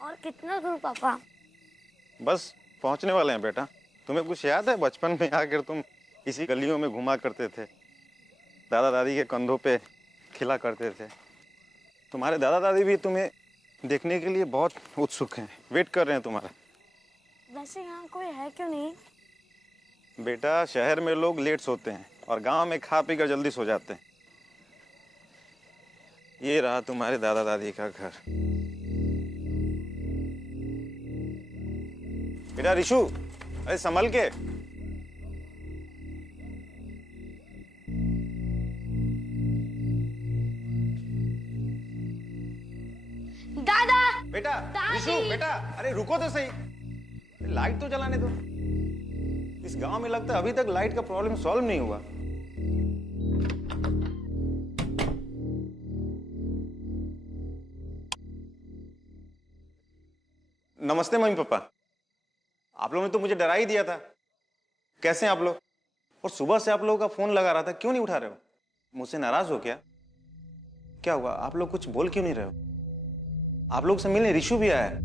और कितना दूर पापा? बस पहुंचने वाले हैं बेटा। तुम्हें कुछ याद है बचपन में आकर तुम इसी गलियों में घुमा करते थे, दादा दादी के कंधों पे खिला करते थे। तुम्हारे दादा दादी भी तुम्हें देखने के लिए बहुत उत्सुक हैं, वेट कर रहे हैं तुम्हारा। वैसे यहाँ कोई है क्यों नहीं? बेटा शहर में लोग लेट सोते हैं और गांव में खा पी कर जल्दी सो जाते हैं। ये रहा तुम्हारे दादा दादी का घर। बेटा रिशु, अरे संभल के। दादा! बेटा रिशु, बेटा अरे रुको तो सही, लाइट तो जलाने दो। इस गांव में लगता है अभी तक लाइट का प्रॉब्लम सॉल्व नहीं हुआ। नमस्ते मम्मी पापा। आप लोगों ने तो मुझे डरा ही दिया था। कैसे हैं आप लोग? और सुबह से आप लोगों का फोन लगा रहा था, क्यों नहीं उठा रहे हो? मुझसे नाराज हो क्या? क्या हुआ? आप लोग कुछ बोल क्यों नहीं रहे हो? आप लोग से मिलने रिशु भी आया है।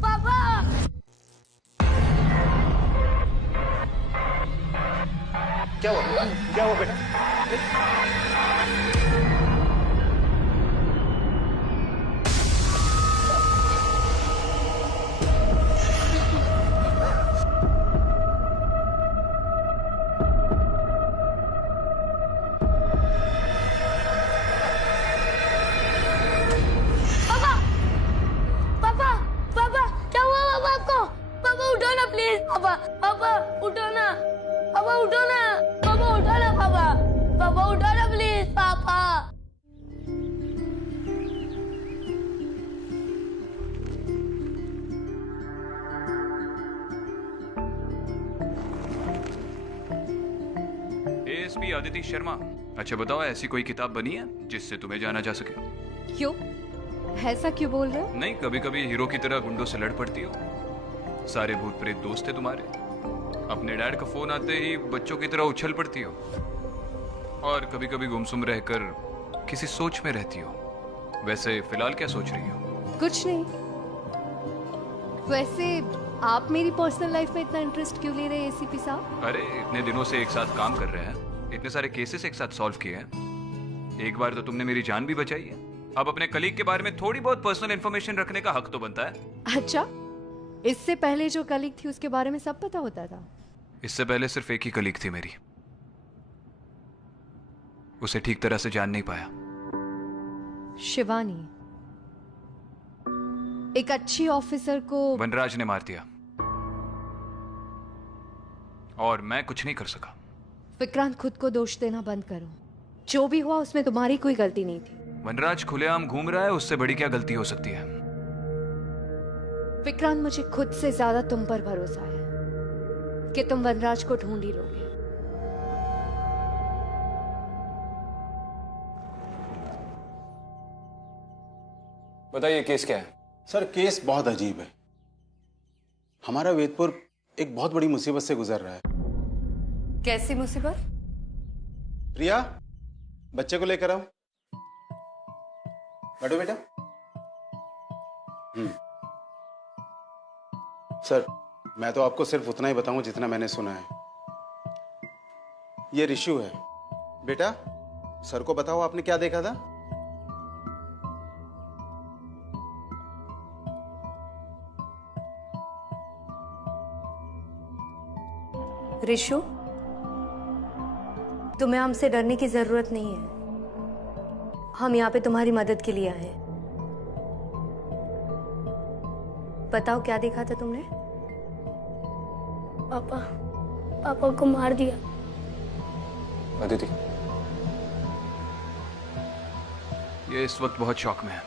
पापा! क्या हुआ? क्या हुआ बेटा? पापा, पापा उठो ना, पापा उठो ना, पापा उठो ना, पापा, पापा उठो ना प्लीज, पापा। एएसपी आदिति शर्मा, अच्छा बताओ ऐसी कोई किताब बनी है जिससे तुम्हें जाना जा सके? क्यों? ऐसा क्यों बोल रहे हो? नहीं, कभी कभी हीरो की तरह गुंडों से लड़ पड़ती हो। सारे भूत प्रेत दोस्त है तुम्हारे। अपने डैड का फोन आते ही बच्चों की तरह उछल पड़ती हो, और कभी कभी गुमसुम रहकर किसी सोच में रहती हो। वैसे फिलहाल क्या सोच रही हो? कुछ नहीं। वैसे आप मेरी पर्सनल लाइफ में इतना इंटरेस्ट क्यों ले रहे हैं एसीपी साहब? अरे इतने दिनों से एक साथ काम कर रहे हैं, इतने सारे केसेस एक साथ सॉल्व किए हैं। एक बार तो तुमने मेरी जान भी बचाई है। अब अपने कलीग के बारे में थोड़ी बहुत पर्सनल इंफॉर्मेशन रखने का हक तो बनता है। अच्छा, इससे पहले जो कलीग थी उसके बारे में सब पता होता था? इससे पहले सिर्फ एक ही कलीग थी मेरी, उसे ठीक तरह से जान नहीं पाया। शिवानी, एक अच्छी ऑफिसर को वनराज ने मार दिया और मैं कुछ नहीं कर सका। विक्रांत, खुद को दोष देना बंद करो। जो भी हुआ उसमें तुम्हारी कोई गलती नहीं थी। वनराज खुलेआम घूम रहा है, उससे बड़ी क्या गलती हो सकती है? विक्रांत, मुझे खुद से ज्यादा तुम पर भरोसा है कि तुम वनराज को ढूंढ ही लोगे। बताइए केस क्या है? सर केस बहुत अजीब है। हमारा वेदपुर एक बहुत बड़ी मुसीबत से गुजर रहा है। कैसी मुसीबत? प्रिया, बच्चे को लेकर आओ। बैठो बेटा। सर, मैं तो आपको सिर्फ उतना ही बताऊं जितना मैंने सुना है। ये रिशु है। बेटा, सर को बताओ आपने क्या देखा था? रिशु, तुम्हें हमसे डरने की जरूरत नहीं है। हम यहाँ पे तुम्हारी मदद के लिए आए हैं। बताओ क्या देखा था तुमने? पापा, पापा को मार दिया। अदिति, ये इस वक्त बहुत शॉक में है।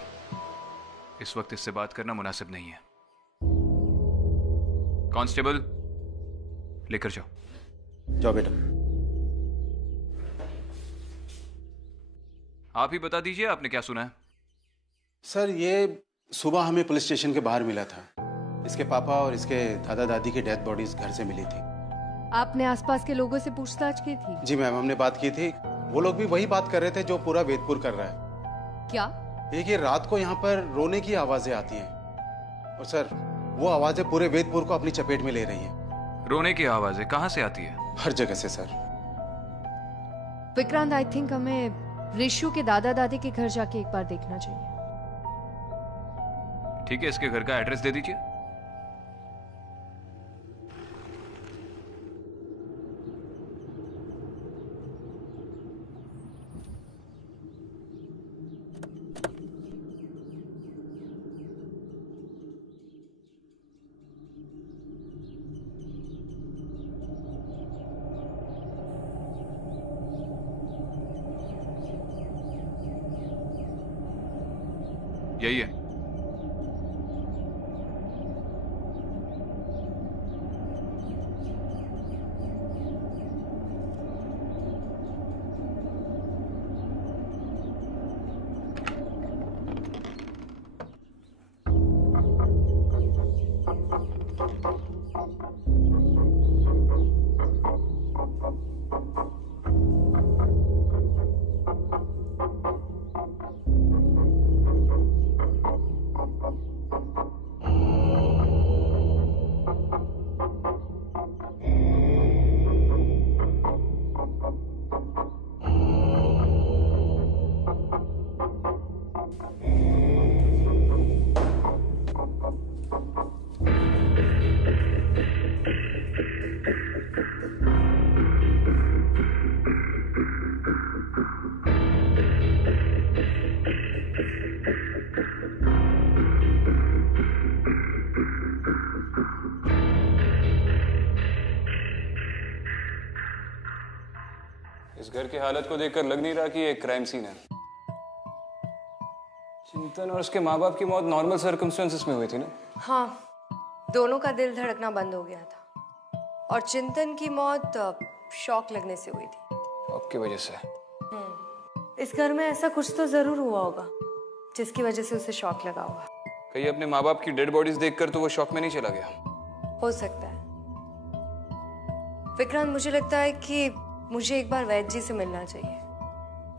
इस वक्त इससे बात करना मुनासिब नहीं है। कांस्टेबल, लेकर जाओ। जाओ बेटा। आप ही बता दीजिए आपने क्या सुना है? सर, ये सुबह हमें पुलिस स्टेशन के बाहर मिला था। इसके पापा और इसके दादा दादी की डेथ बॉडीज घर से मिली थी। आपने आसपास के लोगों से पूछताछ की थी? जी मैम, हमने बात की थी। वो लोग भी वही बात कर रहे थे जो पूरा वेदपुर कर रहा है। क्या? एक ये रात को यहाँ पर रोने की आवाजें आती हैं और सर वो आवाजें पूरे वेदपुर को अपनी चपेट में ले रही हैं। रोने की आवाजें कहाँ से आती है? हर जगह से सर। विक्रांत, आई थिंक हमें रिशु के दादा दादी के घर जाके एक बार देखना चाहिए। ठीक है, इसके घर का एड्रेस दे दीजिए। यही है। इस घर की हालत को देखकर लग नहीं रहा कि ये एक क्राइम सीन है। चिंतन और उसके माँ बाप की मौत नॉर्मल सर्कमस्टेंसेस में हुई थी ना? हाँ, दोनों का दिल धड़कना बंद हो गया था और चिंतन की मौत शॉक लगने से हुई थी। शॉक की वजह से? इस घर में ऐसा कुछ तो जरूर हुआ होगा जिसकी वजह से उसे शॉक लगा होगा। कहीं अपने माँ बाप की डेड बॉडीज देखकर तो वो शॉक में नहीं चला गया? हो सकता है। विक्रांत, मुझे लगता है कि मुझे एक बार वैद्य जी से मिलना चाहिए।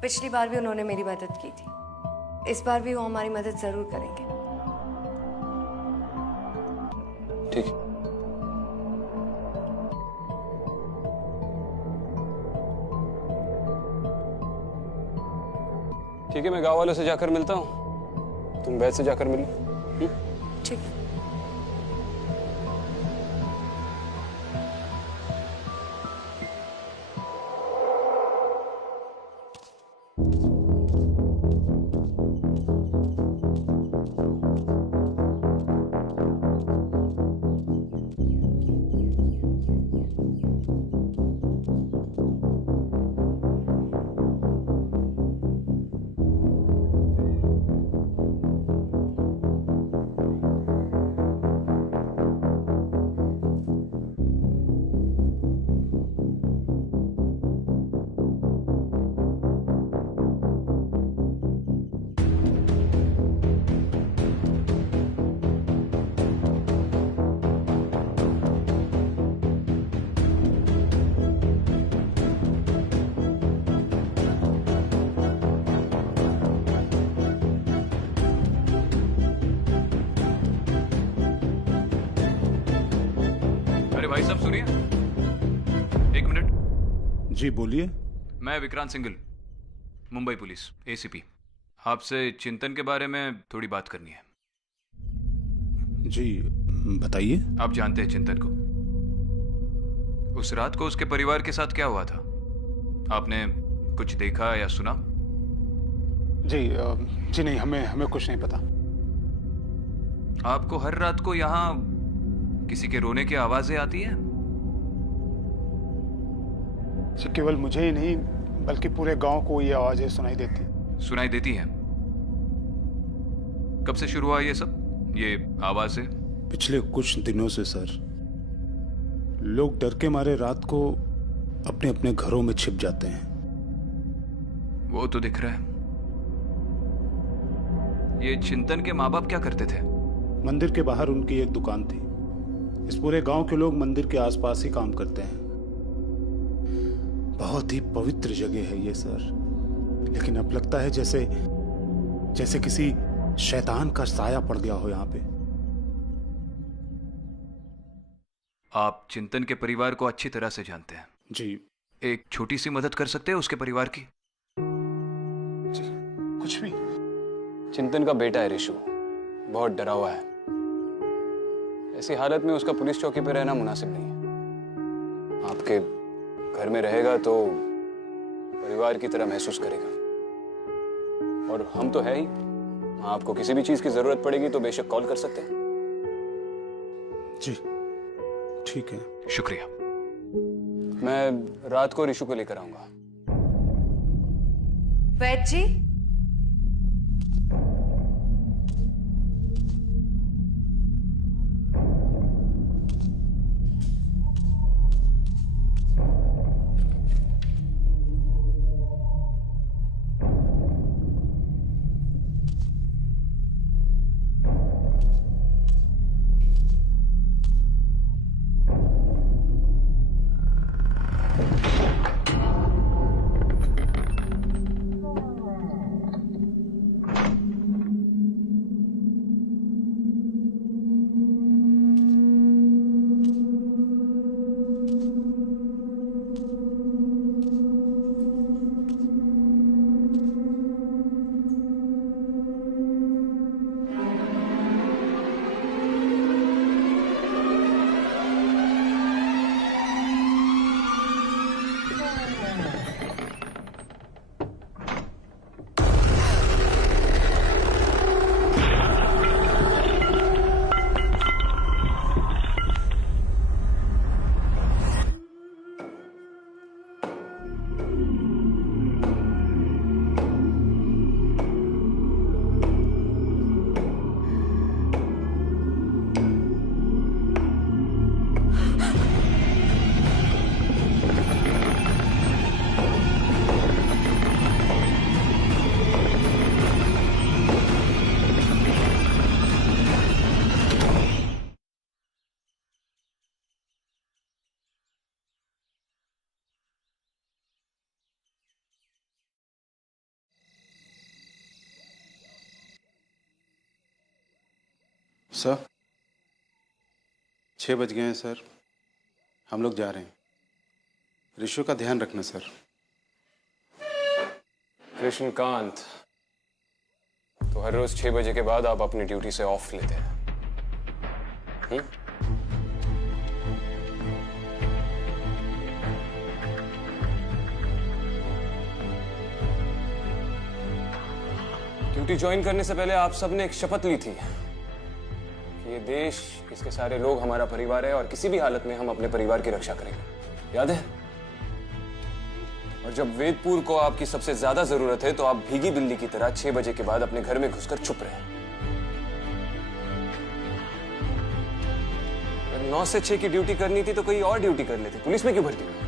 पिछली बार भी उन्होंने मेरी मदद की थी, इस बार भी वो हमारी मदद जरूर करेंगे। ठीक है। ठीक है, मैं गांव वालों से जाकर मिलता हूँ, तुम वैद्य से जाकर मिलो। ठीक है। भाई साहब सुनिए, एक मिनट। जी बोलिए। मैं विक्रांत सिंघल, मुंबई पुलिस एसीपी। आपसे चिंतन के बारे में थोड़ी बात करनी है। जी बताइए। आप जानते हैं चिंतन को? उस रात को उसके परिवार के साथ क्या हुआ था? आपने कुछ देखा या सुना? जी नहीं, हमें कुछ नहीं पता। आपको हर रात को यहाँ किसी के रोने की आवाजें आती हैं? केवल मुझे ही नहीं बल्कि पूरे गांव को ये आवाजें सुनाई देती हैं। कब से शुरू हुआ ये सब, ये आवाजें? पिछले कुछ दिनों से सर। लोग डर के मारे रात को अपने अपने घरों में छिप जाते हैं। वो तो दिख रहा है। ये चिंतन के माँ बाप क्या करते थे? मंदिर के बाहर उनकी एक दुकान थी। इस पूरे गांव के लोग मंदिर के आसपास ही काम करते हैं। बहुत ही पवित्र जगह है ये सर, लेकिन अब लगता है जैसे जैसे किसी शैतान का साया पड़ गया हो यहाँ पे। आप चिंतन के परिवार को अच्छी तरह से जानते हैं जी। एक छोटी सी मदद कर सकते हैं उसके परिवार की? जी, कुछ भी। चिंतन का बेटा है रिशु, बहुत डरा हुआ है। ऐसी हालत में उसका पुलिस चौकी पे रहना मुनासिब नहीं है। आपके घर में रहेगा तो परिवार की तरह महसूस करेगा। और हम तो है ही, आपको किसी भी चीज की जरूरत पड़ेगी तो बेशक कॉल कर सकते हैं। जी ठीक है। शुक्रिया। मैं रात को रिशु को लेकर आऊंगा। वैद्य जी, सर 6 बज गए हैं सर, हम लोग जा रहे हैं। रिशु का ध्यान रखना सर। कृष्णकांत, तो हर रोज 6 बजे के बाद आप अपनी ड्यूटी से ऑफ लेते हैं? ड्यूटी ज्वाइन करने से पहले आप सबने एक शपथ ली थी कि ये देश, इसके सारे लोग हमारा परिवार है और किसी भी हालत में हम अपने परिवार की रक्षा करेंगे, याद है? और जब वेदपुर को आपकी सबसे ज्यादा जरूरत है तो आप भीगी बिल्ली की तरह 6 बजे के बाद अपने घर में घुसकर छुप रहे हैं। 9 से 6 की ड्यूटी करनी थी तो कोई और ड्यूटी कर लेते, पुलिस में क्यों भर्ती हुए?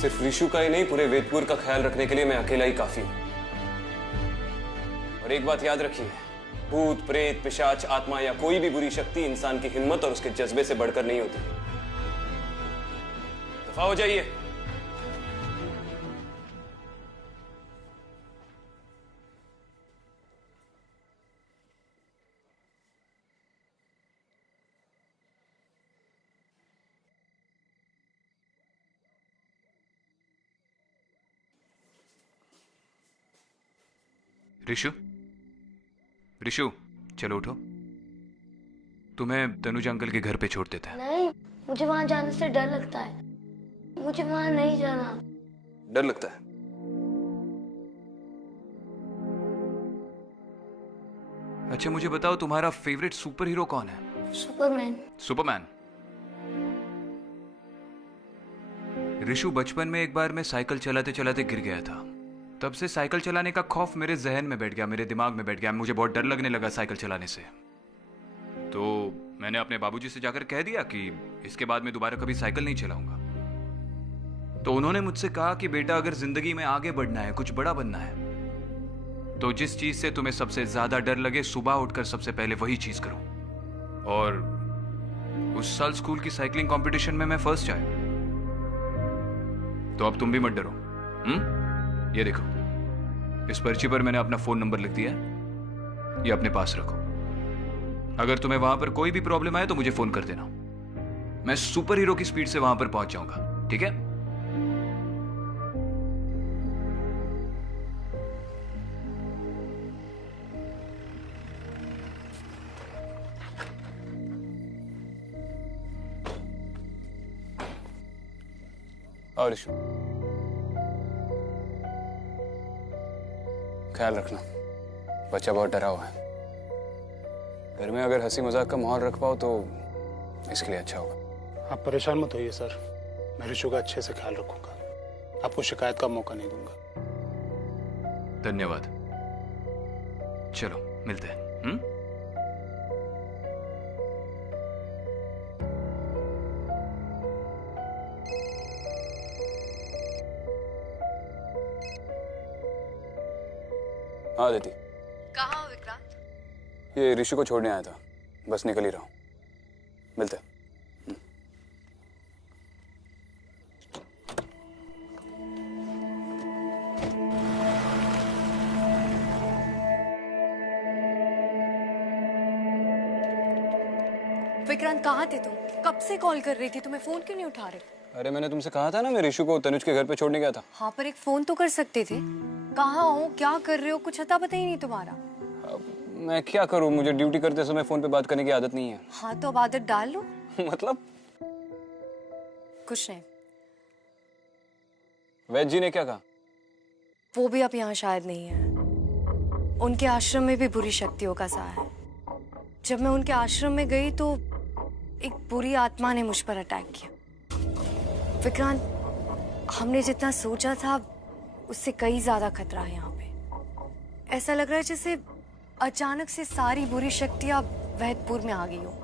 सिर्फ रिशु का ही नहीं, पूरे वेदपुर का ख्याल रखने के लिए मैं अकेला ही काफी हूं। और एक बात याद रखिए, भूत, प्रेत, पिशाच, आत्मा या कोई भी बुरी शक्ति इंसान की हिम्मत और उसके जज्बे से बढ़कर नहीं होती। दफा हो जाइए। रिशु, रिशु, चलो उठो। तुम्हें तनुज अंकल के घर पे छोड़ देते हैं। नहीं, मुझे वहां जाने से डर लगता है। मुझे वहां नहीं जाना। डर लगता है? अच्छा मुझे बताओ, तुम्हारा फेवरेट सुपर हीरो कौन है? सुपरमैन। सुपरमैन। रिशु, बचपन में एक बार मैं साइकिल चलाते चलाते गिर गया था। तब से साइकिल चलाने का खौफ मेरे जहन में बैठ गया, मेरे दिमाग में बैठ गया। मुझे बहुत डर लगने लगा साइकिल चलाने से। तो मैंने अपने बाबूजी से जाकर कह दिया कि इसके बाद मैं दोबारा कभी साइकिल नहीं चलाऊंगा। तो उन्होंने मुझसे कहा कि बेटा, अगर जिंदगी में आगे बढ़ना है, कुछ बड़ा बनना है, तो जिस चीज से तुम्हें सबसे ज्यादा डर लगे, सुबह उठकर सबसे पहले वही चीज करो। और उस साल स्कूल की साइकिलिंग कंपटीशन में मैं फर्स्ट आया। तो अब तुम भी मत डरो। ये देखो, इस पर्ची पर मैंने अपना फोन नंबर लिख दिया है, ये अपने पास रखो। अगर तुम्हें वहां पर कोई भी प्रॉब्लम आए तो मुझे फोन कर देना, मैं सुपर हीरो की स्पीड से वहां पर पहुंच जाऊंगा, ठीक है? और ख्याल रखना, बच्चा बहुत डरा हुआ है। घर में अगर हंसी मजाक का माहौल रख पाओ तो इसके लिए अच्छा होगा। आप परेशान मत होइए सर, मैं ऋषु का अच्छे से ख्याल रखूंगा, आपको शिकायत का मौका नहीं दूंगा। धन्यवाद। चलो मिलते हैं। हाँ दीदी। कहाँ हो विक्रांत? ये ऋषि को छोड़ने आया था, बस निकल ही रहा हूँ। मिलते हैं। विक्रांत कहाँ थे तुम? कब से कॉल कर रही थी, तुम्हें फोन क्यों नहीं उठा रहे? अरे मैंने तुमसे कहा था ना, मैं ऋषु को तनुज के घर पे छोड़ने गया था। हाँ पर एक फोन तो कर सकते थे। कहाँ हो, क्या कर रहे हो, कुछ अता पता ही नहीं तुम्हारा। अब मैं क्या करूँ, मुझे ड्यूटी करते समय फोन पे बात करने की आदत नहीं है। हाँ तो अब आदत डाल लो। मतलब? कुछ नहीं। वैद्य जी ने क्या कहा? वो भी अब यहाँ शायद नहीं है। उनके आश्रम में भी बुरी शक्तियों का साया है। जब मैं उनके आश्रम में गई तो एक बुरी आत्मा ने मुझ पर अटैक किया। विक्रांत, हमने जितना सोचा था उससे कई ज्यादा खतरा है यहाँ पे। ऐसा लग रहा है जैसे अचानक से सारी बुरी शक्तियां वैदपुर में आ गई हो।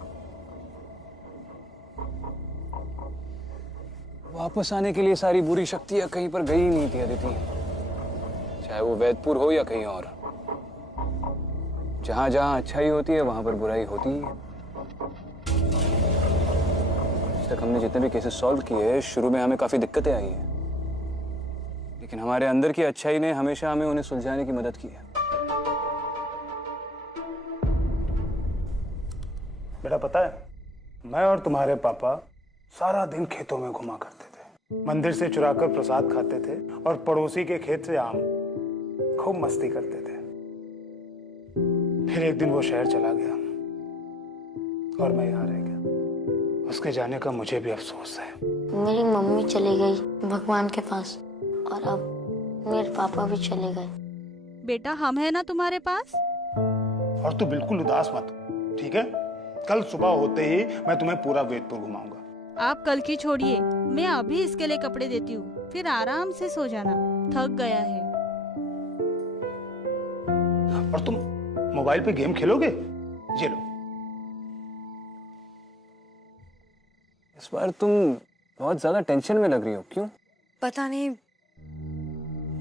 वापस आने के लिए सारी बुरी शक्तियां कहीं पर गई नहीं थी अदिति, चाहे वो वैदपुर हो या कहीं और। जहां जहां अच्छाई होती है वहां पर बुराई होती ही है। आज तक हमने जितने भी केसेस सॉल्व किए, शुरू में हमें काफी दिक्कतें आई है, लेकिन हमारे अंदर की अच्छाई ने हमेशा हमें उन्हें सुलझाने की मदद की है। बेटा पता है, मैं और तुम्हारे पापा सारा दिन खेतों में घुमा करते थे, मंदिर से चुराकर प्रसाद खाते थे और पड़ोसी के खेत से आम, खूब मस्ती करते थे। फिर एक दिन वो शहर चला गया और मैं यहाँ रह गया। उसके जाने का मुझे भी अफसोस है। मेरी मम्मी चली गई भगवान के पास और अब मेरे पापा भी चले गए। बेटा हम है ना तुम्हारे पास। और तू बिल्कुल उदास मत, ठीक है? कल सुबह होते ही मैं तुम्हें पूरा वेदपुर घुमाऊंगा। आप कल की छोड़िए, मैं अभी इसके लिए कपड़े देती हूँ, फिर आराम से सो जाना, थक गया है। और तुम मोबाइल पे गेम खेलोगे? ये लो। इस बार तुम बहुत ज्यादा टेंशन में लग रही हो, क्यों? पता नहीं,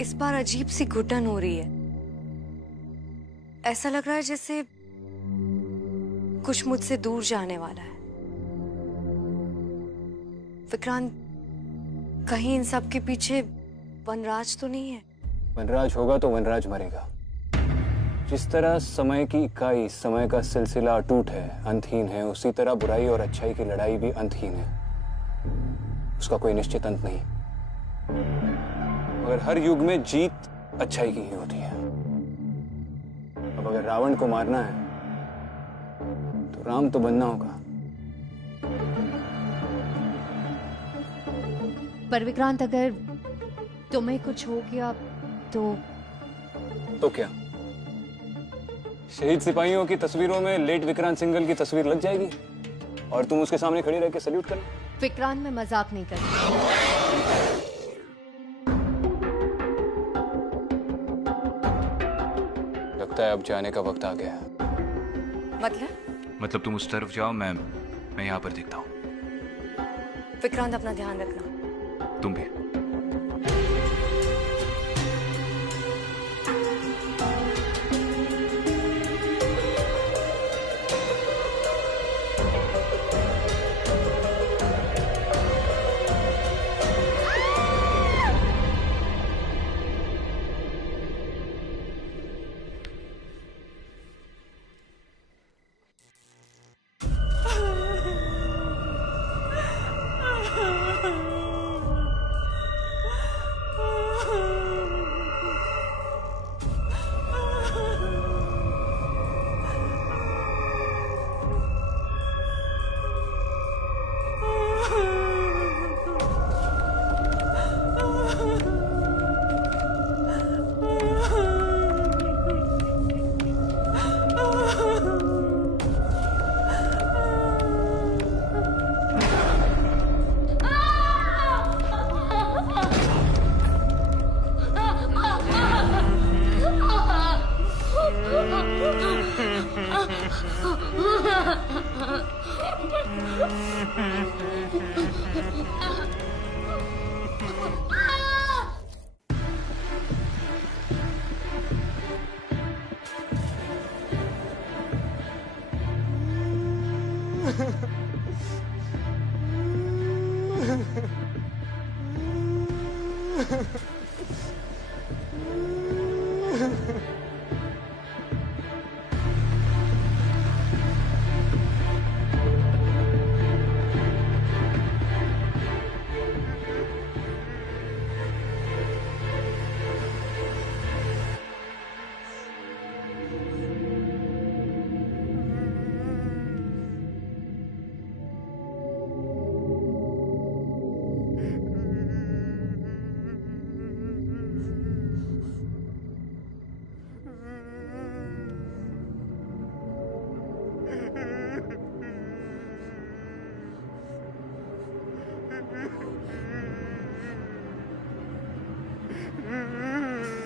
इस बार अजीब सी घुटन हो रही है। ऐसा लग रहा है जैसे कुछ मुझसे दूर जाने वाला है। विक्रांत, कहीं इन सब के पीछे वनराज तो नहीं है? वनराज होगा तो वनराज मरेगा। जिस तरह समय की इकाई, समय का सिलसिला अटूट है, अंतहीन है, उसी तरह बुराई और अच्छाई की लड़ाई भी अंतहीन है। उसका कोई निश्चित अंत नहीं। मगर हर युग में जीत अच्छाई की ही होती है। अब अगर रावण को मारना है तो राम तो बनना होगा। पर विक्रांत, अगर तुम्हें कुछ हो गया तो क्या शहीद सिपाहियों की तस्वीरों में लेट विक्रांत सिंघल की तस्वीर लग जाएगी और तुम उसके सामने खड़ी रह के सल्यूट करना? विक्रांत, मैं मजाक नहीं कर रही। लगता है अब जाने का वक्त आ गया है। मतलब तुम उस तरफ जाओ, मैं यहाँ पर देखता हूँ। विक्रांत, अपना ध्यान रखना। तुम भी।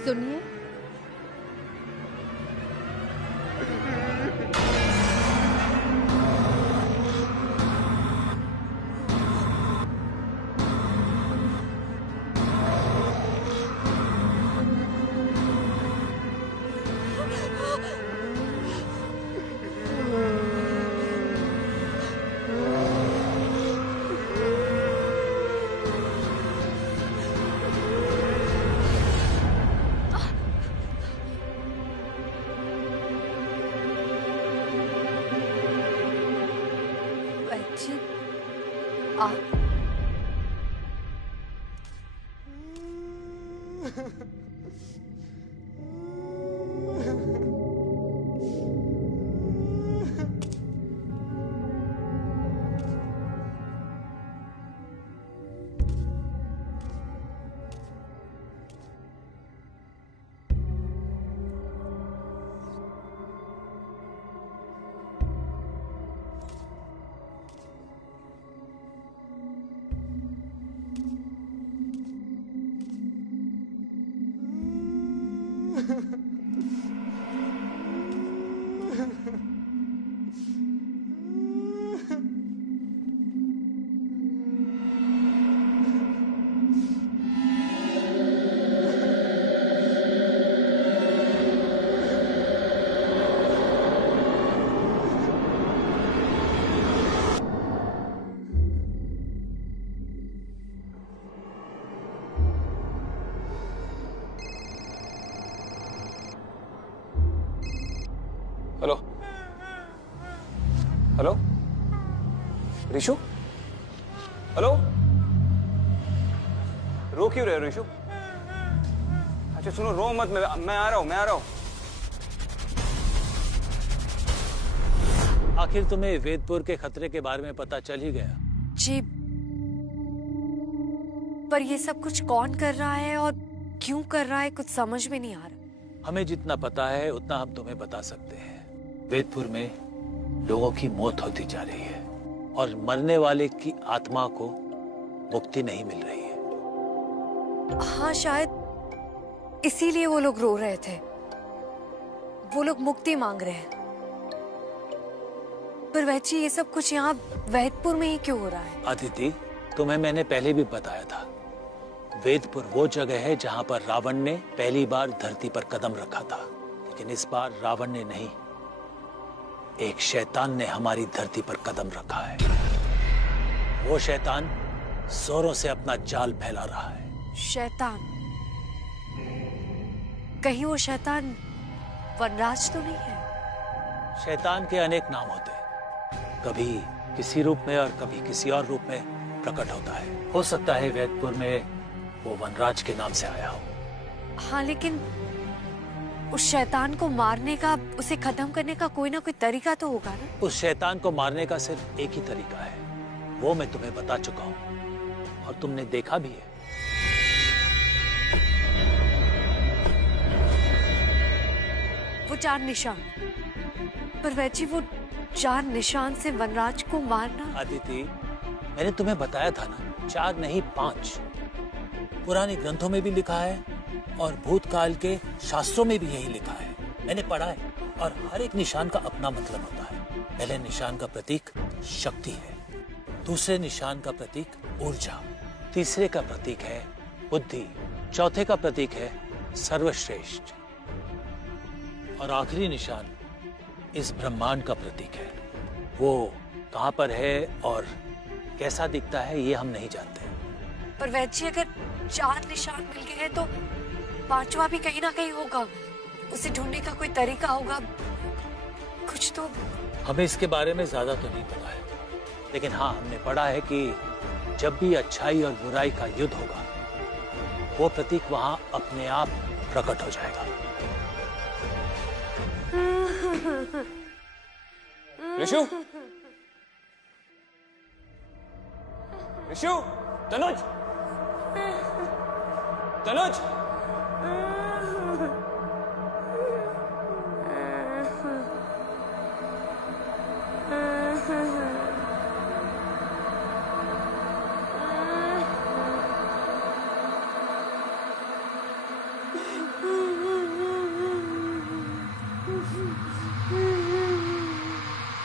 सुनिए, आप हेलो हेलो ऋषु, हेलो, रो क्यों रहे हो ऋषु? अच्छा सुनो, रो मत, मैं आ रहा हूँ। आखिर तुम्हें वेदपुर के खतरे के बारे में पता चल ही गया? जी, पर ये सब कुछ कौन कर रहा है और क्यों कर रहा है, कुछ समझ में नहीं आ रहा। हमें जितना पता है उतना हम तुम्हें बता सकते हैं। वेदपुर में लोगों की मौत होती जा रही है और मरने वाले की आत्मा को मुक्ति नहीं मिल रही है। हाँ, शायद इसीलिए वो लोग रो रहे थे। वो लोग मुक्ति मांग रहे हैं। पर वैची, ये सब कुछ यहाँ वेदपुर में ही क्यों हो रहा है? अदिति, तुम्हें मैंने पहले भी बताया था, वेदपुर वो जगह है जहाँ पर रावण ने पहली बार धरती पर कदम रखा था। लेकिन इस बार रावण ने नहीं, एक शैतान ने हमारी धरती पर कदम रखा है। वो शैतान जोरों से अपना जाल फैला रहा है। शैतान? कहीं वो शैतान वनराज तो नहीं है? शैतान के अनेक नाम होते हैं, कभी किसी रूप में और कभी किसी और रूप में प्रकट होता है। हो सकता है वेदपुर में वो वनराज के नाम से आया हो। हाँ, लेकिन उस शैतान को मारने का, उसे खत्म करने का कोई ना कोई तरीका तो होगा ना? उस शैतान को मारने का सिर्फ एक ही तरीका है, वो मैं तुम्हें बता चुका हूँ और तुमने देखा भी है। वो 4 निशान। पर वैची, वो 4 निशान से वनराज को मारना? अदिति, मैंने तुम्हें बताया था ना, 4 नहीं 5। पुराने ग्रंथों में भी लिखा है और भूतकाल के शास्त्रों में भी यही लिखा है। मैंने पढ़ा है और हर एक निशान का अपना मतलब होता है। पहले निशान का प्रतीक शक्ति है, दूसरे निशान का प्रतीक ऊर्जा, तीसरे का प्रतीक है बुद्धि, चौथे का प्रतीक है सर्वश्रेष्ठ और आखिरी निशान इस ब्रह्मांड का प्रतीक है। वो कहाँ पर है और कैसा दिखता है ये हम नहीं जानते। पर वैद जी अगर 4 निशान मिल गए हैं तो 5वां भी कहीं ना कहीं होगा। उसे ढूंढने का कोई तरीका होगा, कुछ तो। हमें इसके बारे में ज्यादा तो नहीं पता है, लेकिन हाँ हमने पढ़ा है कि जब भी अच्छाई और बुराई का युद्ध होगा वो प्रतीक वहां अपने आप प्रकट हो जाएगा। ऋषु, ऋषु, तनुज, तनुज,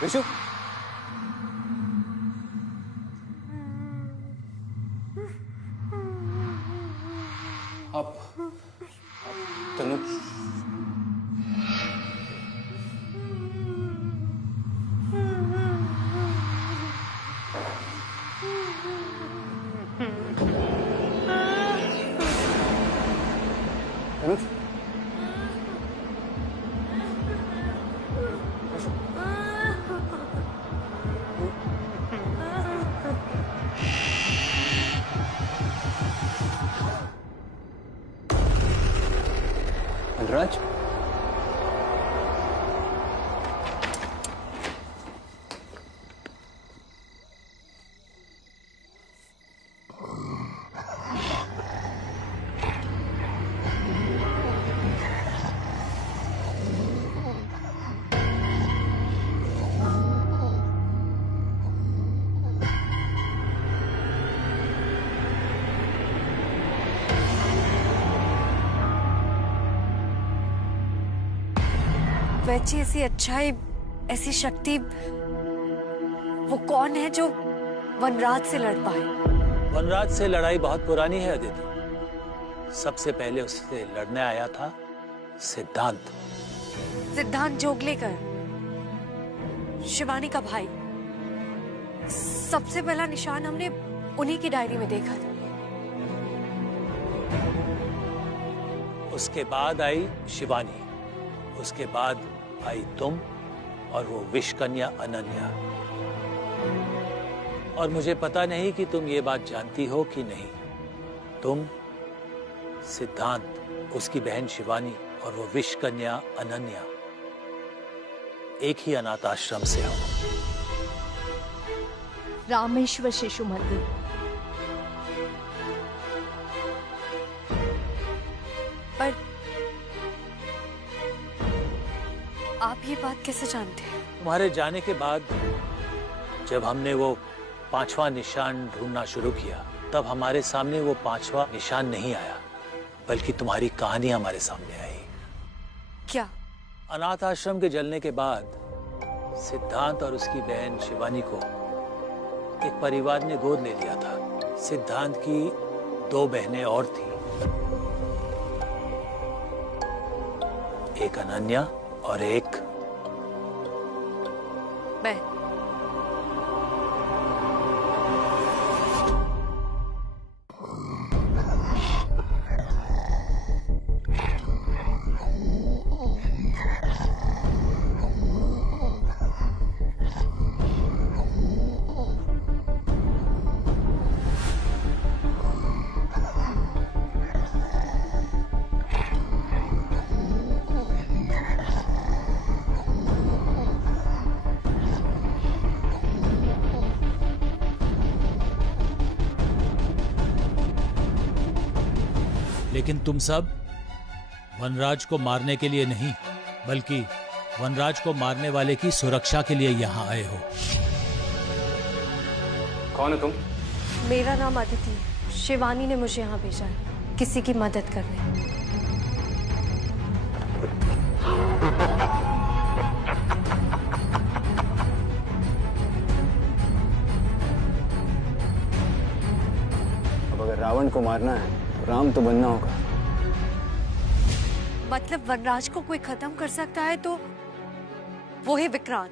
ऋषु, आप तनुज, तनुज, राज, वैची ऐसी अच्छाई, ऐसी शक्ति, वो कौन है जो वनराज से लड़ पाए? वनराज से लड़ाई बहुत पुरानी है अदिति। सबसे पहले उससे लड़ने आया था सिद्धांत। सिद्धांत जोगलेकर, शिवानी का भाई। सबसे पहला निशान हमने उन्हीं की डायरी में देखा था। उसके बाद आई शिवानी, उसके बाद आई तुम और वो विषकन्या अनन्या। और मुझे पता नहीं कि तुम ये बात जानती हो कि नहीं, तुम, सिद्धांत, उसकी बहन शिवानी और वो विषकन्या अनन्या एक ही अनाथ आश्रम से हो। रामेश्वर शिशु मंदिर। पर आप ये बात कैसे जानते हैं? तुम्हारे जाने के बाद जब हमने वो 5वां निशान ढूंढना शुरू किया, तब हमारे सामने वो 5वां निशान नहीं आया, बल्कि तुम्हारी कहानी हमारे सामने आई। क्या? अनाथ आश्रम के जलने के बाद सिद्धांत और उसकी बहन शिवानी को एक परिवार ने गोद ले लिया था। सिद्धांत की 2 बहनें और थी, एक अनन्या और एक मैं। लेकिन तुम सब वनराज को मारने के लिए नहीं, बल्कि वनराज को मारने वाले की सुरक्षा के लिए यहाँ आए हो। कौन है तुम? मेरा नाम अदिति है। शिवानी ने मुझे यहाँ भेजा है किसी की मदद करने। अब अगर रावण को मारना है तो राम तो बनना होगा। मतलब वनराज को कोई खत्म कर सकता है तो वो है विक्रांत।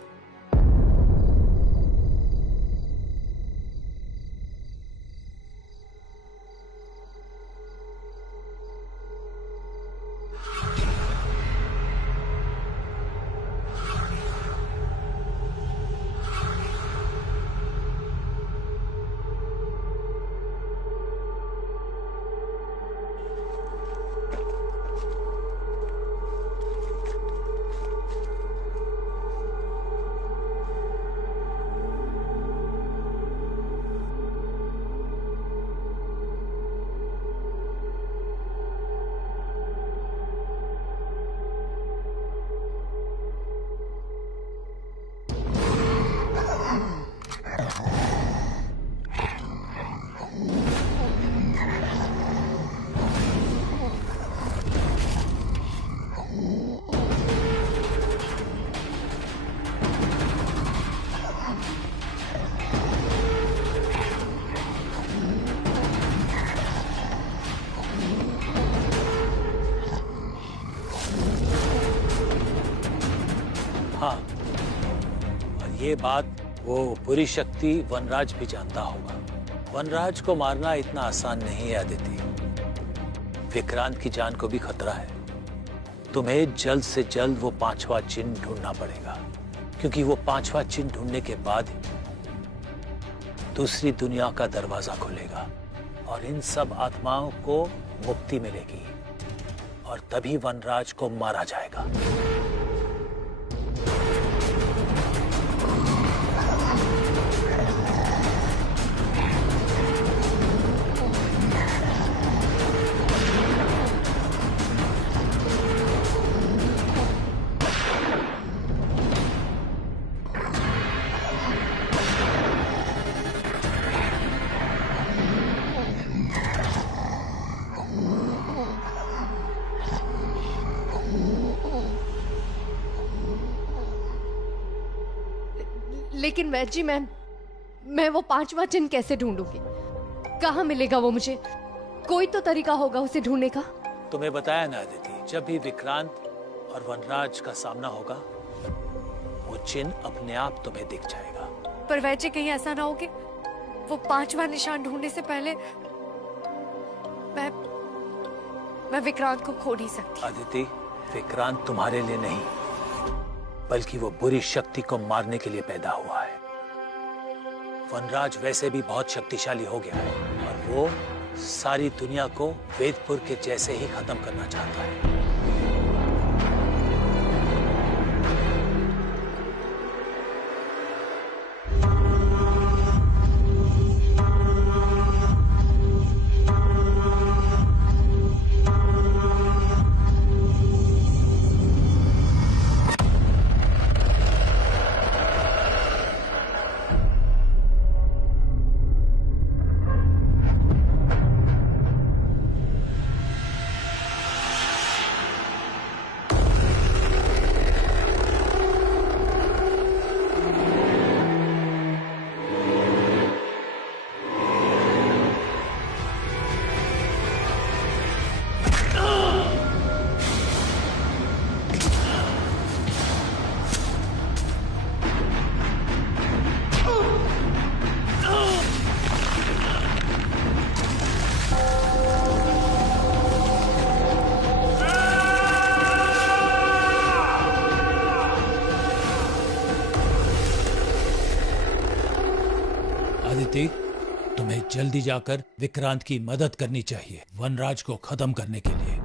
ये बात वो बुरी शक्ति वनराज भी जानता होगा। वनराज को मारना इतना आसान नहीं है अदिति। विक्रांत की जान को भी खतरा है। तुम्हें जल्द से जल्द वो 5वां चिन्ह ढूंढना पड़ेगा, क्योंकि वो 5वां चिन्ह ढूंढने के बाद ही दूसरी दुनिया का दरवाजा खुलेगा और इन सब आत्माओं को मुक्ति मिलेगी और तभी वनराज को मारा जाएगा। लेकिन वैद जी, मैं वो 5वां चिन्ह कैसे ढूंढूंगी? कहाँ मिलेगा वो मुझे? कोई तो तरीका होगा उसे ढूंढने का। तुम्हें बताया ना अदिति, जब भी विक्रांत और वनराज का सामना होगा वो चिन्ह अपने आप तुम्हें दिख जाएगा। पर वैद जी, कहीं ऐसा ना हो कि वो 5वां निशान ढूंढने से पहले मैं विक्रांत को खो नहीं सकती। अदिति, विक्रांत तुम्हारे लिए नहीं बल्कि वो बुरी शक्ति को मारने के लिए पैदा हुआ है। वनराज वैसे भी बहुत शक्तिशाली हो गया है और वो सारी दुनिया को वेदपुर के जैसे ही खत्म करना चाहता है। तुम्हें जल्दी जाकर विक्रांत की मदद करनी चाहिए वनराज को खत्म करने के लिए।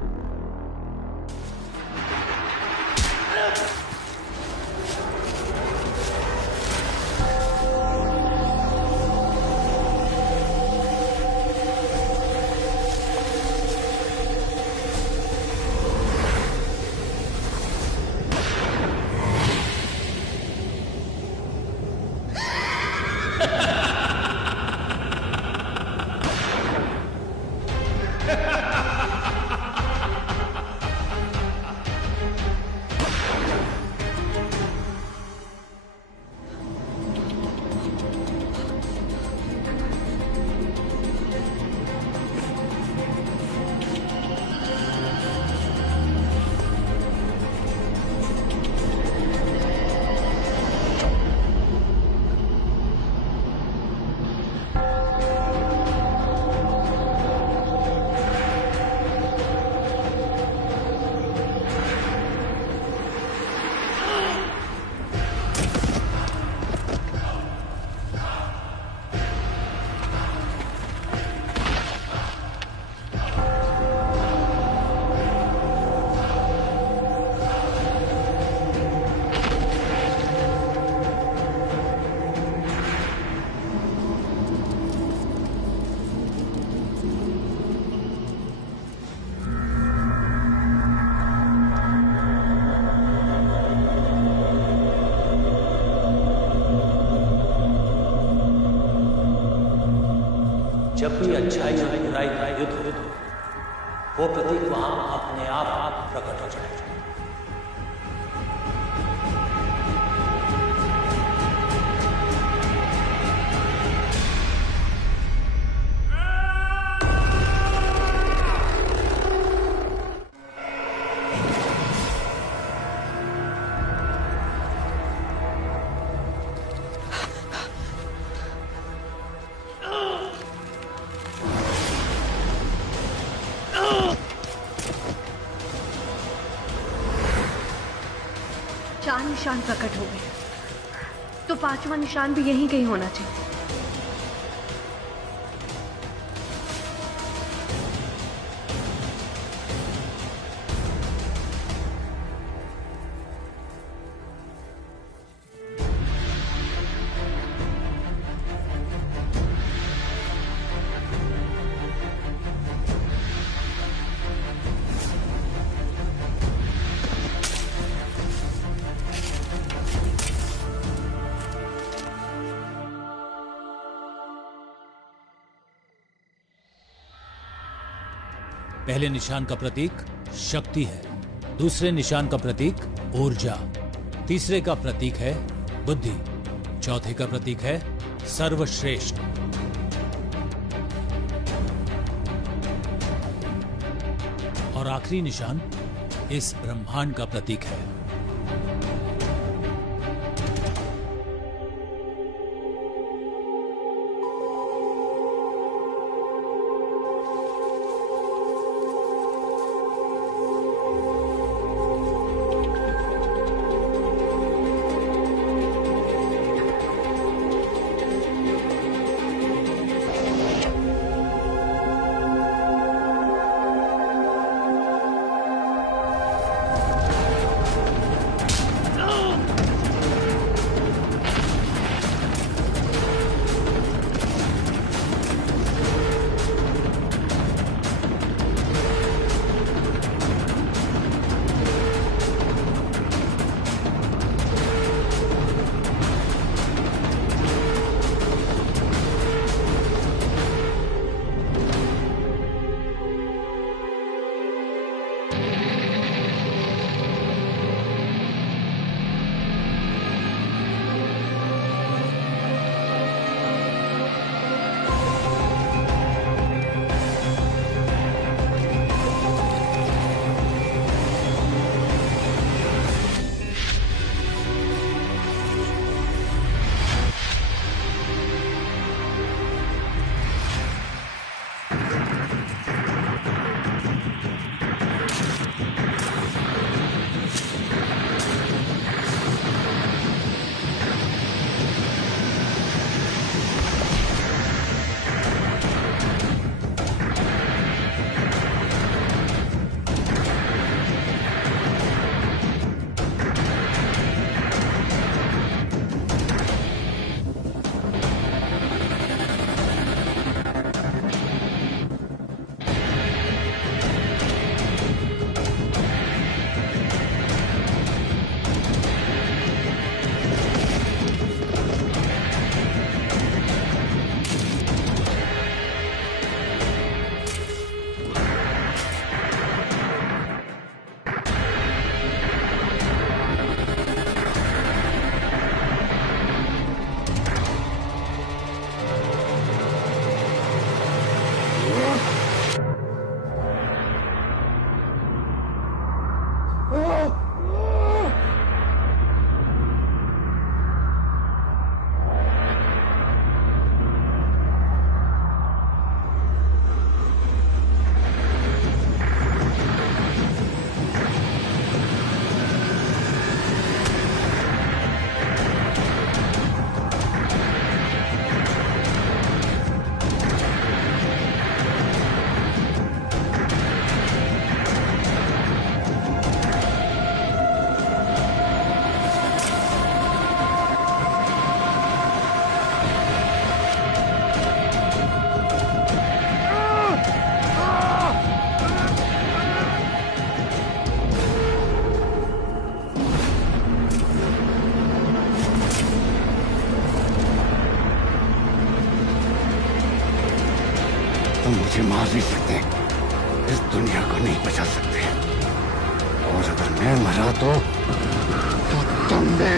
जब भी अच्छाई और बुराई का युद्ध हो वो प्रतीक वहां अपने आप प्रकट हो जाएगा। निशान प्रकट हो गए, तो पांचवा निशान भी यहीं कहीं होना चाहिए। पहले निशान का प्रतीक शक्ति है, दूसरे निशान का प्रतीक ऊर्जा, तीसरे का प्रतीक है बुद्धि, चौथे का प्रतीक है सर्वश्रेष्ठ। और आखिरी निशान इस ब्रह्मांड का प्रतीक है। तुम मुझे मार नहीं सकते, इस दुनिया को नहीं बचा सकते, और अगर मैं मरा तो तुम भी।